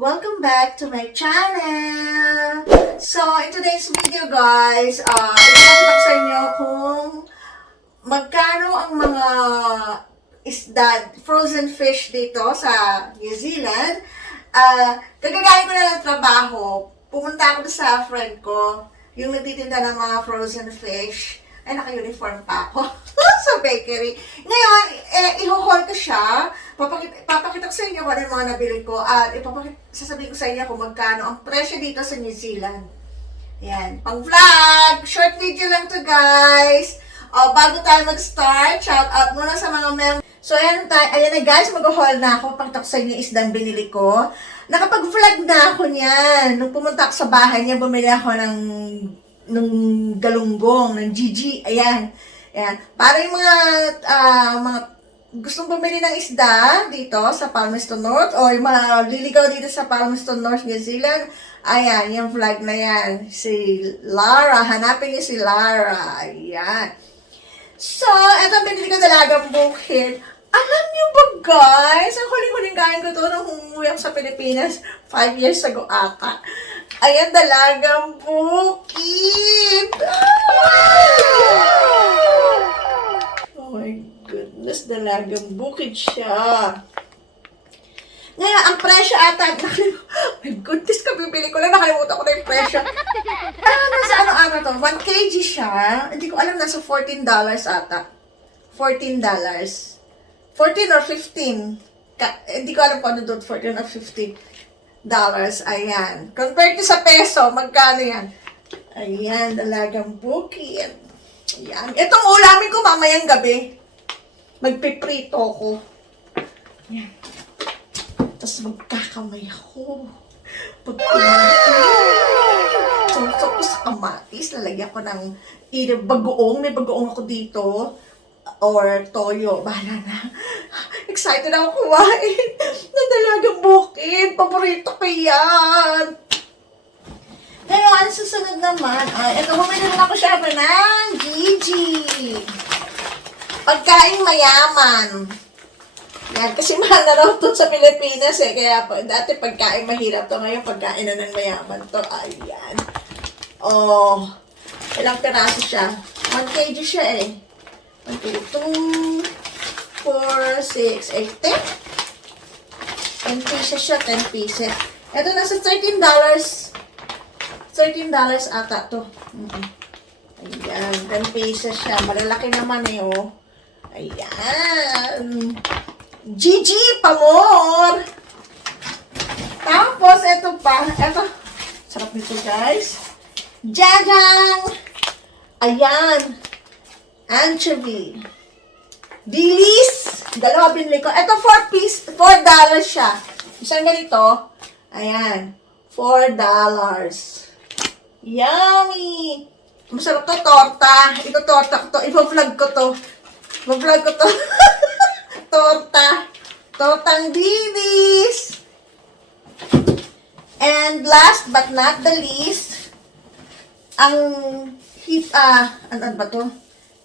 Welcome back to my channel! So, in today's video guys, ipapakita ko sa inyo kung magkano ang mga isda, frozen fish dito sa New Zealand. Kagagaling ko na lang trabaho, pumunta ako sa friend ko, yung nagtitinda ng mga frozen fish. Ay, naka-uniform pa ako sa bakery. Ngayon, i-haul ko siya. Papakita ko sa inyo kung ano yung mga nabili ko. At sasabihin ko sa inyo kung magkano ang presyo dito sa New Zealand. Ayan, pang vlog. Short video lang to guys. Bago tayo mag-start, shout out muna sa mga members. So, ayan na guys, mag-haul na ako. Pakita ko sa inyo isdang binili ko. Nakapag-vlog na ako niyan. Nung pumunta ako sa bahay niya, bumili ako ng galunggong, ng Gigi, ayan. Ayan. Para yung mga gustong bumili ng isda dito sa Palmerston North o yung mga liligaw dito sa Palmerston North, New Zealand, ayan, yung vlog na yan. Si Lara, hanapin niyo si Lara. Ayan. So, eto binili ko dalagang bukid. Alam niyo ba guys, ang huling-huling kain ko to nung umuwi ako sa Pilipinas 5 years ago ata. Ayan, dalagang bukid! Oh my goodness, dalagang bukid siya. Ngayon, ang presyo ata, oh my goodness, kabibili ko lang, nakalimutan ko na yung presyo. Nasa ano to, 1 kg siya. Hindi ko alam, nasa $14 ata. $14. 14 or 15. Hindi ko alam kung ano doon, 14 or 15 dollars. Ayan. Compared to sa peso, magkano yan? Ayan, dalagang bukid. Ayan. Itong ulamin ko mamayang gabi. Magpiprito ko. Ayan. Tapos magkakamay ako. Tusok ko sa kamatis. Lalagyan ko ng either bagoong. May bagoong ako dito. Or toyo. Bahala na. Excited ako kumain. Na dalagang bukid. Paborito ko yan. Ngayon, susunod naman. Ito, bumili na ako syempre ng Gigi. Pagkain mayaman. Yan, kasi mahal na raw ito sa Pilipinas eh. Kaya dati pagkain mahirap to. Ngayon, pagkain na ng mayaman to. Ayan. Ilang piraso siya. 1 kg siya eh. 1, 2, 4, 6, 8, 10. 10 pieces siya, 10 pieces. Ito nasa $13. $13 ata to. Ayan, 10 pieces siya. Malalaki naman eh, oh. Ayan. Gigi pa more. Tapos, ito pa. Ito. Sarap nito, guys. Jajang! Ayan. Anchovy. Dilis. Dalawa binili ko. Ito, $4 siya. Isang ganito. Ayan. $4. Yummy. Masarap to, torta. Ito, torta ko to. Ipa-vlog ko to. Ipa-vlog ko to. Torta. Tortang dilis. And last but not the least, ang ano ba to?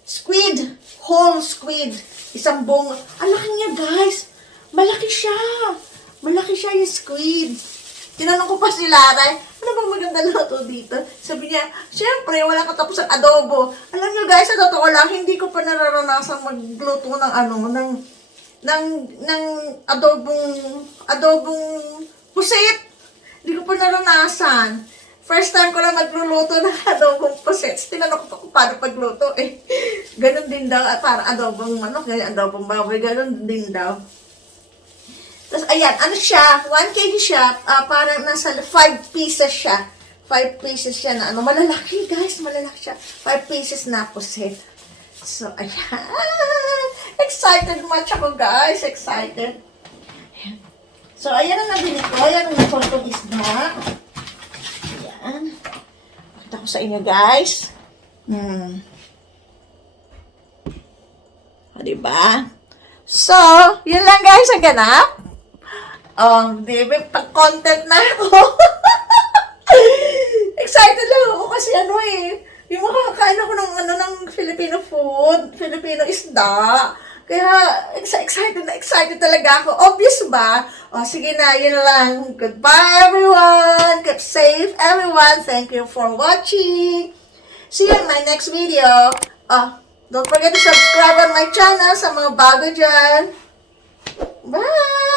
Squid. Whole squid. Isang buong. Ang laki niya, guys. Malaki siya. Malaki siya yung squid. Tinanong ko pa si Lara, ano bang maganda luto dito? Sabi niya, syempre, wala katapos ang adobo. Alam niyo, guys, sa totoo lang, hindi ko pa nararanasan magluto ng adobong pusit. Hindi ko pa naranasan. First time ko lang magluluto ng adobong pusets. Tinanong ko pa kung paano pagluto eh. Ganon din daw, para adobong manok, adobong baboy, ganon din daw. Tapos, ayan, ano siya, 1 kg siya, parang nasa 5 pieces siya. 5 pieces siya na, malalaki guys, malalaki siya. 5 pieces na puset. So, ayan. Excited much ako guys, excited. Ayan. So, ayan ang nabili ko, ayan ang nakultong isda. Ayan. Pakita ko sa inyo, guys. Diba? So, yun lang, guys, ang ganap. Diba, pag-content na ako. Excited lang ako kasi yung makakain ako ng Filipino food, Filipino isda. Kaya, excited talaga ako. Obvious ba? O, sige na, yun lang. Goodbye, everyone. Keep safe, everyone. Thank you for watching. See you in my next video. Don't forget to subscribe on my channel sa mga bago dyan. Bye!